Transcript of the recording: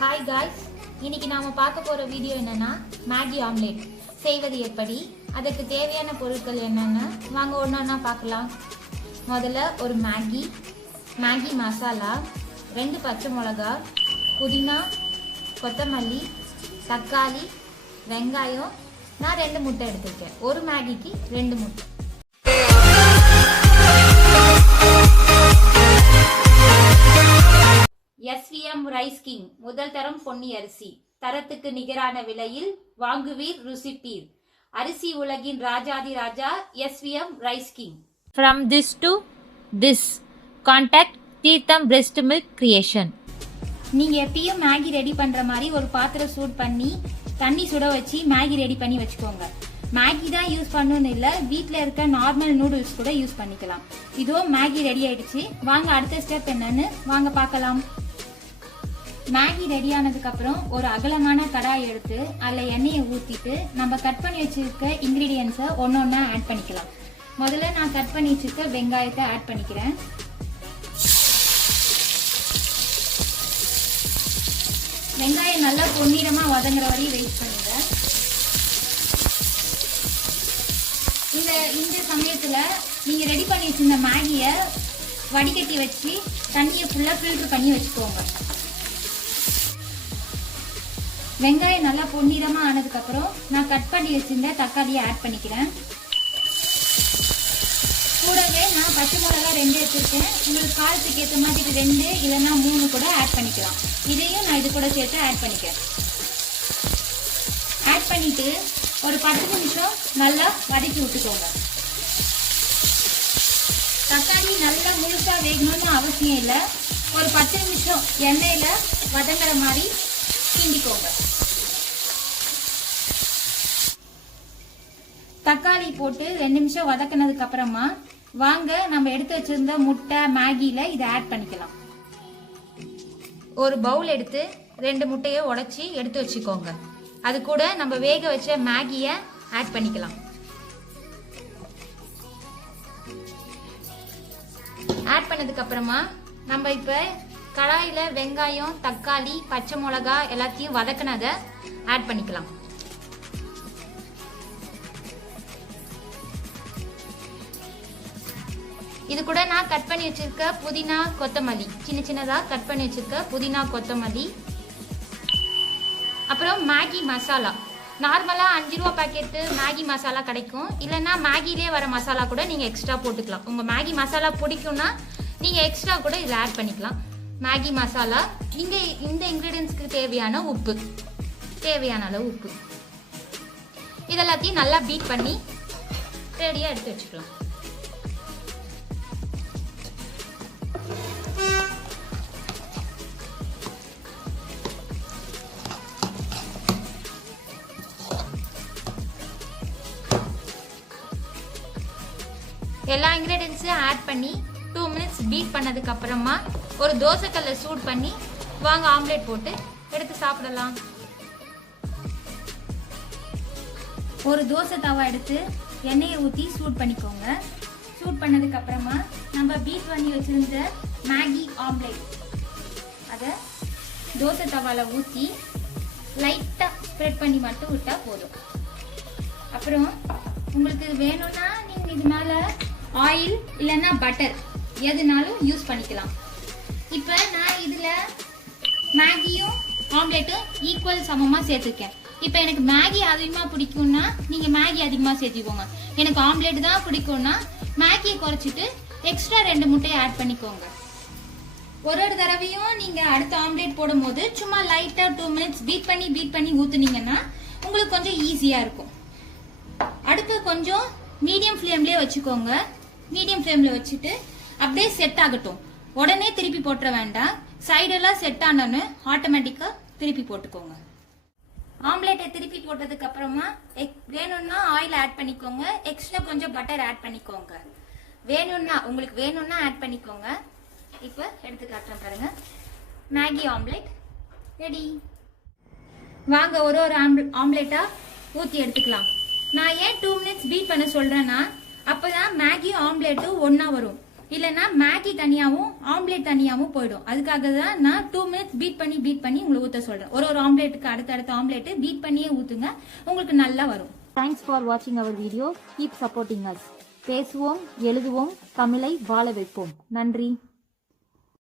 Hi guys, இன்னைக்கு நாம பார்க்க போற வீடியோ என்னன்னா மேகி ஆம்லெட் செய்வது எப்படி, அதுக்கு தேவையான பொருட்கள் என்னென்ன வாங்க ஒன்றா பார்க்கலாம். முதல்ல ஒரு மேகி மசாலா, 2 பச்சை மிளகா, புதினா, கொத்தமல்லி, தக்காளி, வெங்காயம். நான் 2 முட்டை எடுத்துருக்கேன். ஒரு மேகிக்கு 2 முட்டை. SVM ரைஸ் கிங், முதல் தரம் பொன்னி அரிசி, தரத்துக்கு நிகரான விலையில் வாங்குவீர் ருசிப்பீர். அரிசி உலகின் ராஜாதி ராஜா SVM rice king. From this to this, contact தீர்த்தம் breast milk creation. நீங்க எப்பயும் மேகி ரெடி பண்ற மாதிரி ஒரு பாத்திரம் சூட் பண்ணி தண்ணி சுட வச்சு மேகி ரெடி பண்ணி வச்சுக்கோங்க. மேகி தான் யூஸ் பண்ணணும்னு இல்லை, வீட்டில் இருக்க நார்மல் நூடுல்ஸ் கூட யூஸ் பண்ணிக்கலாம். இதோ மேகி ரெடி ஆயிடுச்சு. வாங்க அடுத்த ஸ்டெப் என்னன்னு வாங்க பார்க்கலாம். மேகி ரெடி ஆனதுக்கு அப்புறம் ஒரு அகலமான கடாய் எடுத்து அதில் எண்ணெயை ஊற்றிட்டு நம்ம கட் பண்ணி வச்சிருக்க இன்கிரீடியன்ஸை ஒன்னொன்னா ஆட் பண்ணிக்கலாம். முதல்ல நான் கட் பண்ணி வச்சிருக்க வெங்காயத்தை ஆட் பண்ணிக்கிறேன். வெங்காயம் நல்லா பொன்னிறமா வதங்குற வரையும் வெயிட் பண்ணுங்க. இந்த சமயத்துல நீங்க ரெடி பண்ணி வச்சிருந்த மேகியை வடிகட்டி வச்சு தண்ணியை ஃபுல்லா ஃபில்டர் பண்ணி வச்சுக்கோங்க. வெங்காயம் நல்லா பொன்னிறமா ஆனதுக்கு அப்புறம் நான் கட் பண்ணி வச்சிருந்த தக்காளியை ஆட் பண்ணிக்கிறேன். கூடவே நான் பச்சை மிளகா 2 எடுத்துருக்கேன். உங்களுக்கு காரத்துக்கு ஏற்ற மாதிரி 2 இல்லைன்னா 3 கூட ஆட் பண்ணிக்கலாம். இதையும் நான் இது கூட சேர்த்து ஆட் பண்ணிக்கிறேன். ஆட் பண்ணிட்டு ஒரு 10 நிமிஷம் நல்லா வதக்கி விட்டுக்கோங்க. தக்காளி நல்லா முழுசா வேகணும்னு அவசியம் இல்லை. ஒரு 10 நிமிஷம் எண்ணெயில வதங்குற மாதிரி கிண்டிக்கோங்க. தக்காளி போட்டு 2 நிமிஷம் வதக்கினதுக்கு அப்புறமா வாங்க நம்ம எடுத்து வச்சிருந்த முட்டை மேகியில இதை ஆட் பண்ணிக்கலாம். ஒரு பவுல் எடுத்து 2 முட்டையை உடைச்சி எடுத்து வச்சுக்கோங்க. அது கூட நம்ம வேக வச்ச மேகியை ஆட் பண்ணிக்கலாம். ஆட் பண்ணதுக்கு அப்புறமா நம்ம இப்ப கடாயில வெங்காயம், தக்காளி, பச்சை மிளகா எல்லாத்தையும் வதக்கினதை ஆட் பண்ணிக்கலாம். இது கூட நான் கட் பண்ணி வச்சிருக்க புதினா, கொத்தமல்லி, சின்னதா கட் பண்ணி வச்சிருக்க புதினா, கொத்தமல்லி, அப்புறம் மேகி மசாலா. நார்மலா 5 ரூபா பாக்கெட்டு மேகி மசாலா கிடைக்கும். இல்லைன்னா மேகிலே வர மசாலா கூட நீங்க எக்ஸ்ட்ரா போட்டுக்கலாம். உங்க மேகி மசாலா பிடிக்கும்னா நீங்க எக்ஸ்ட்ரா கூட இதில் ஆட் பண்ணிக்கலாம். மேகி மசாலா, நீங்க இந்த இன்கிரீடியன்ஸ்க்கு தேவையான உப்பு, தேவையான அளவு உப்பு, இதெல்லாத்தையும் நல்லா பீட் பண்ணி ரெடியா எடுத்து வச்சுக்கலாம். எல்லா இன்கிரீடியன்ஸையும் ஆட் பண்ணி 2 மினிட்ஸ் பீட் பண்ணதுக்கு அப்புறமா ஒரு தோசைக்கல்ல சூட் பண்ணி வாங்க ஆம்லெட் போட்டு எடுத்து சாப்பிடலாம். ஒரு தோசை தவா எடுத்து எண்ணெயை ஊற்றி சூட் பண்ணிக்கோங்க. சூட் பண்ணதுக்கு அப்புறமா நம்ம பீட் பண்ணி வச்சிருந்த மேகி ஆம்லெட் அதை தோசை தவால ஊற்றி லைட்டா ஸ்ப்ரெட் பண்ணி மட்டும் விட்டா போதும். அப்புறம் உங்களுக்கு வேணும்னா நீங்க இது மேல ஆயில் இல்லைன்னா பட்டர் எதுனாலும் யூஸ் பண்ணிக்கலாம். இப்ப நான் இதுல மேகியும் ஆம்லெட்டும் ஈக்குவல் சமமா சேர்த்துருக்கேன். இப்ப எனக்கு மேகி அதிகமா பிடிக்கும்னா நீங்க மேகி அதிகமா சேர்த்துக்கோங்க. எனக்கு ஆம்லெட் தான் பிடிக்கும்னா மேகியை குறைச்சிட்டு எக்ஸ்ட்ரா 2 முட்டையை ஆட் பண்ணிக்கோங்க. ஒரு தடவையும் நீங்க அடுத்த ஆம்லெட் போடும் போது சும்மா லைட்டா 2 மினிட்ஸ் பீட் பண்ணி ஊத்துனீங்கன்னா உங்களுக்கு கொஞ்சம் ஈஸியா இருக்கும். அடுப்பு கொஞ்சம் மீடியம் ஃப்ளேம்லயே வச்சுக்கோங்க. மீடியம் ஃப்ளேம்ல வச்சுட்டு அப்படியே செட் ஆகட்டும். உடனே திருப்பி போட்டுற வேண்டாம். சைடெல்லாம் செட் ஆனோன்னு ஆட்டோமேட்டிக்கா திருப்பி போட்டுக்கோங்க. ஆம்லெட்டை திருப்பி போட்டதுக்கு அப்புறமா வேணும்னா ஆயில் ஆட் பண்ணிக்கோங்க. எக்ஸ்ட்ரா கொஞ்சம் பட்டர் ஆட் பண்ணிக்கோங்க. உங்களுக்கு வேணும்னா ஆட் பண்ணிக்கோங்க. இப்ப எடுத்து காட்டுறேன் பாருங்க. Maggi omelette ready. வாங்க ஒரு ஆம்லெட்டா ஊத்தி எடுத்துக்கலாம். நான் ஏன் 2 மினிட்ஸ் பீட் பண்ண சொல்றேன்னா அப்பதான் மேகி ஆம்லெட்டும் ஒன்னா வரும். இல்லைன்னா மேகி தனியாவும் ஆம்லேட் தனியாவும் போயிடும். அதுக்காக தான் நான் 2 மினிட்ஸ் பீட் பண்ணி உங்களுக்கு ஊத்த சொல்றேன். ஒரு ஆம்லேட்டுக்கு அடுத்த ஆம்லேட் பீட் பண்ணியே ஊத்துங்க, உங்களுக்கு நல்லா வரும். தேங்க்ஸ் ஃபார் வாட்சிங் அவர் வீடியோ. Keep supporting us. பேசுவோம், எழுதுவோம், தமிழை வாழ வைப்போம். நன்றி.